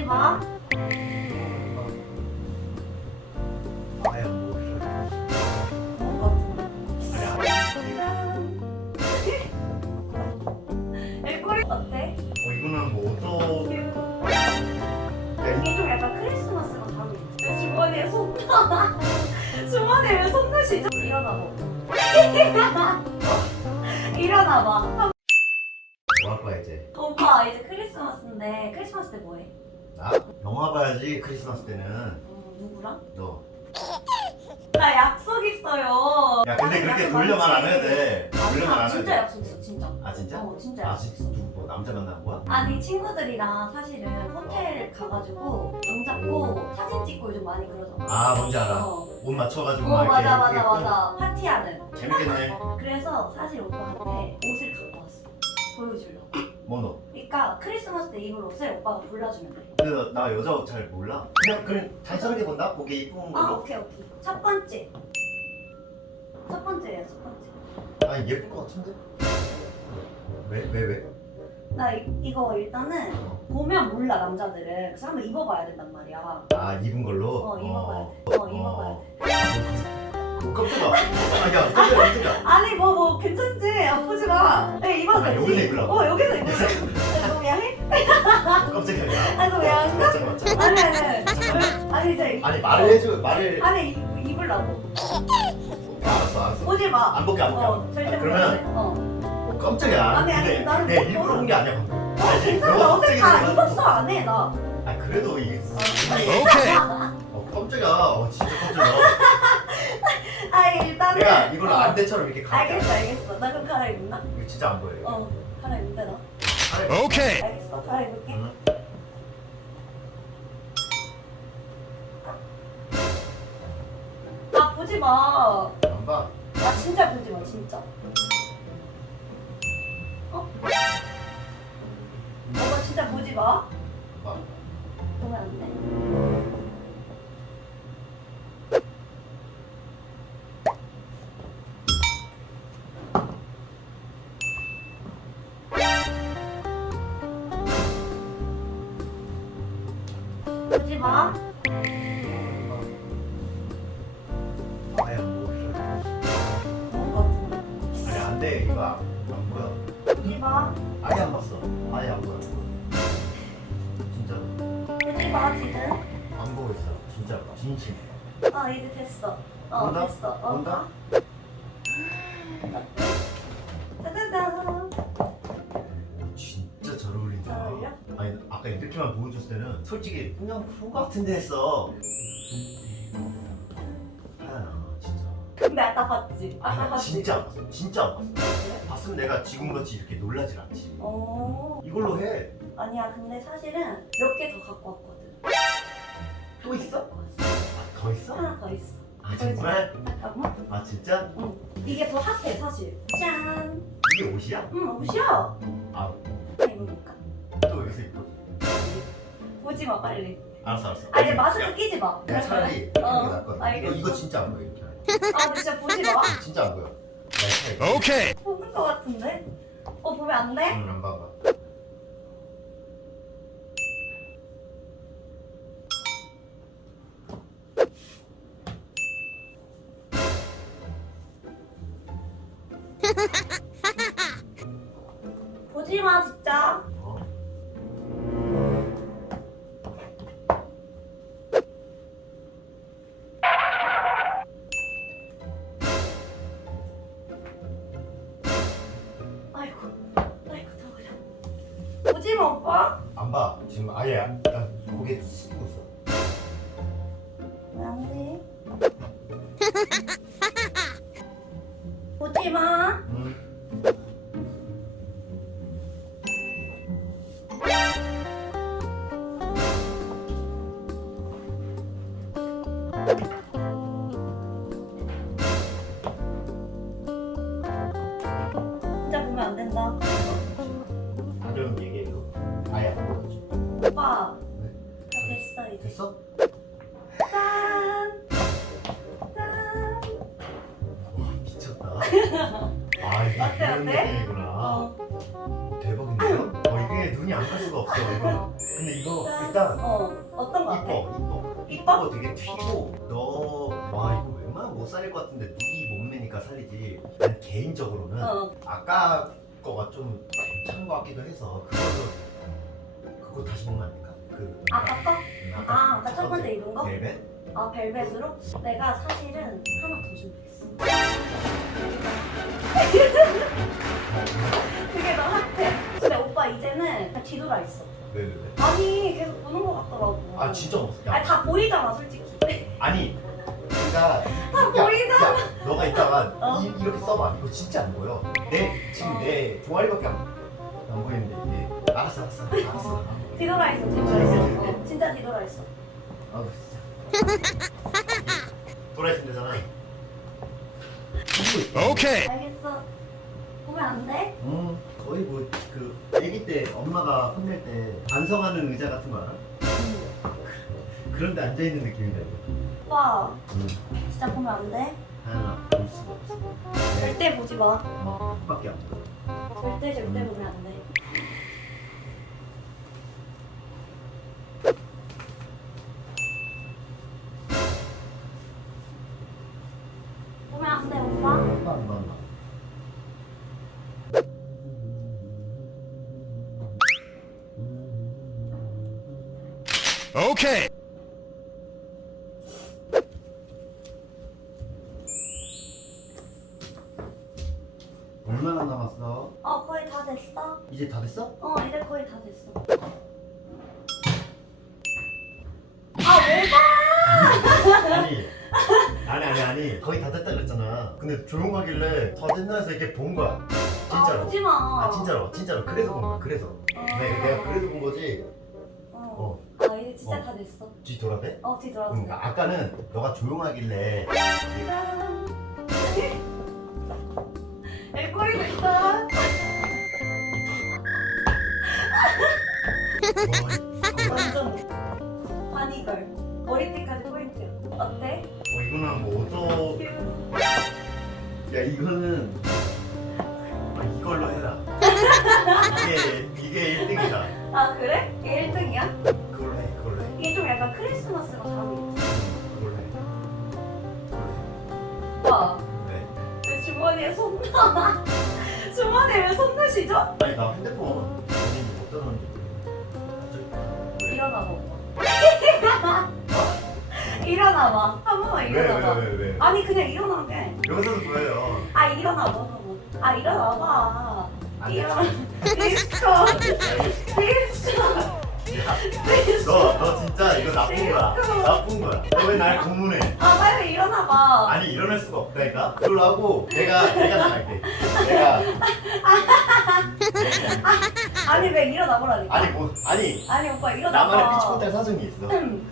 보지 마. 어때? 어 이거는 뭐 어떤 이게 좀 약간 크리스마스랑 다르 왜 주머니에 손 넣어? 주머니에 왜손 넣으시죠? 일어나 봐. 일어나 봐. 뭐할 거야 이제? 오빠 이제 크리스마스인데 크리스마스 때 뭐해? 나 영화 봐야지 크리스마스 때는 음, 누구랑? 너. 나 약속 있어요. 야 근데 그렇게 약속 돌려만 안. 해도 돼. 아, 안 해도 진짜 돼. 약속 있어 진짜. 아 진짜? 어 진짜 아 약속 진짜 있어. 누구 뭐 남자 만나는 거야? 아니 친구들이랑 사실은 호텔 가가지고 영 잡고 사진 찍고 요즘 많이 그러잖아. 아 뭔지 알아. 어. 옷 맞춰가지고 어 막 이렇게 맞아 맞아 맞아 파티하는. 재밌겠네. 그래서 사실 오빠한테 옷을 갖고 왔어. 보여주려고. 뭐 너? 크리스마스 때 입을 옷을 오빠가 골라주면 돼. 근데 나, 나 여자 옷 잘 몰라. 그냥 그냥 단순하게 본다. 보기 이쁜 아 걸로. 오케이 오케이. 첫 번째. 첫 번째야 첫 번째. 아 예쁠 것 같은데? 왜 왜 왜? 나 이, 이거 일단은 보면 몰라 남자들은 그래서 한번 입어봐야 된단 말이야. 아 입은 걸로? 어 입어봐야 돼. 어 입어봐야 돼. 어, 깜짝아. 아야 깜짝아 깜짝아. 아니 뭐 뭐 괜찮지 아프지 마. 네 입어도 아, 되지. 여기서 입으려고? 어 여기서 입으려. 너 어, 깜짝이야. 아니 너무 야한가? 잠깐만 잠깐만. 아니 아니 아니 이제 아니 말을 해줘 말을. 아니 입, 입으려고. 알았어 알았어. 보지 마. 안 볼게 안 볼게. 안 어. 절대 아. 그러면 어. 어, 깜짝이야. 아니, 아니, 근데 나는 내못 일부러 봐. 온게 아니야 방금. 어? 괜찮아 너가 어제 갑자기 다. 입었어 안해 나. 아 그래도 이게. 오케이. 어 깜짝이야. 어 진짜 깜짝이야. 아 일단은. 내가 이걸로 어. 안대처럼 이렇게 갈게. 알겠어 알겠어. 나 그럼 갈아입나? 이거 진짜 안 보여. 어 갈아입는데 나. 오케이. 알겠어. 아 보지 마. 안 봐. 아 진짜 보지 마 진짜. 어? 엄마 진짜 보지 마. 안 봐. 보면 안 돼. 보지 마. 있어. 어, 같은. 아니 안 돼. 이거 안, 안 보여. 보지 마. 아예 안 봤어. 아예 안 보여. 진짜 보지 마 지금. 안 보고 있어. 진짜 진심. 어 이제 됐어. 어 온다? 됐어. 어. 온다? 짜자잔. 어울려? 아니 아까 이렇게만 보여줬을 때는 솔직히 그냥 폰 같은데 했어. 진짜. 근데 아까 봤지? 아까 아니, 봤지? 진짜 안 봤어. 진짜 안 봤어. 그래? 봤으면 내가 지금같이 이렇게 놀라질 않지. 어 이걸로 해. 아니야 근데 사실은 몇 개 더 갖고 왔거든. 또 있어? 갖고 왔어. 아, 더 있어? 하나 더 있어. 아 정말? 잠깐만. 아 진짜? 응. 이게 더 핫해 사실. 짠. 이게 옷이야? 응 옷이야. 보지 마 빨리. 알았어 알았어. 아 이제 야, 마스크 끼지 마. 내가 차라리 어, 나을. 이거 알겠어. 이거 진짜 안 보여 이렇게. 아 진짜 보지 마. 진짜 안 보여. 내 차이. 오케이. 보는 거 같은데? 어 보면 안 돼? 응, 안 봐봐. 보지 마 진짜. 보지 마 오빠. 안 봐. 지금 아예 안, 나 고개 숙이고 있어. 왜 안 돼? 보지 마. 오빠. 네? 다 됐어 이제. 됐어? 짠. 짠. 와 미쳤다. 아 이게 어때, 이런 어때? 느낌이구나. 어. 대박인데요? 어 이게 눈이 안 갈 수가 없어 이거 근데 이거 일단 어 어떤 거 같아? 이뻐 이뻐 이뻐? 이거 되게 튀고 너와 이거 웬만하면 못 살릴 것 같은데 네 몸매니까 살리지 난 개인적으로는 어 아까 거가 좀 괜찮은 것 같기도 해서 그거도 그거 다시 보면 안 될까? 그 아까 거? 음, 아 아까 첫 번째 입은 거? 벨벳? 아 벨벳으로? 내가 사실은 하나 더 준비했어 그게 더 핫해 근데 오빠 이제는 다 뒤돌아 있어 왜? 아니 계속 보는 거 같더라고 아 진짜 없어 야, 아니 다 보이잖아 솔직히 아니 그러니까 다 야, 보이잖아 야, 너가 이따가 어. 이, 이렇게 써봐 이거 진짜 안 보여 내 지금 내 종아리밖에 안, 안 보이는데 이게 알았어 알았어 알았어 뒤돌아 있어 뒤돌아 있어 어, 진짜 뒤돌아 있어 아우 진짜 돌아 있으면 되잖아 오케이. 알겠어 보면 안 돼? 음 거의 뭐 그 아기 때 엄마가 혼낼 때 반성하는 의자 같은 거 알아? 그런데 앉아 있는 느낌이다 이거. 오빠 음. 진짜 보면 안 돼? 하나 볼 수가 없어. 네. 절대 보지 마 밖에 안 보여. 절대 절대 음. 보면 안 돼. 안 돼, 오빠. 오케이. 얼마나 남았어? 어, 거의 다 됐어. 이제 다 됐어? 어, 이제 거의 다 됐어. 아, 왜 봐? 아니 아니 아니 거의 다 됐다 그랬잖아. 근데 조용하길래 다 됐나 해서 이렇게 본 거야. 아, 진짜로. 보지 마. 아 진짜로 진짜로 그래서 본 거야. 그래서 어. 내가, 내가 그래서 본 거지. 어. 어 아, 이제 진짜 어. 다 됐어. 뒤 돌아 대? 어, 뒤돌아서. 응. 아까는 너가 조용하길래 내 꼬리도 있다. 어, 야 이거는 아, 이걸로 해라. 이게 이게 1등이다. 아, 그래? 이게 1등이야? 그걸로 해. 그걸로 해. 이게 좀 약간 크리스마스가 잘 어울리지. 그걸로 해. 오빠, 네. 내 주머니에 손 넣어. 주머니에 왜 손 넣으시죠? 아니 나 핸드폰 어딘지 못 들었는데. 왜? 일어나봐, 오빠. 일어나봐. 한 번만 왜, 일어나봐. 왜, 왜, 왜? 아니, 그냥 일어나게. 여기서도 보여요. 아, 일어나봐. 한번. 아, 일어나봐. 안 돼. 일어나. 디스코. 디스코. 디스코. 너, 너 진짜 이거 나쁜 거야. 나쁜 거야. 너 왜 날 고문해? 아, 빨리 일어나봐. 아니 일어날 수가 없다니까. 그걸로 하고 내가 내가 나갈게. 내가 아니, 왜 일어나보라니까. 아니 뭐 아니 아니, 오빠 일어나봐. 나만의 피치 못할 사정이 있어. 음,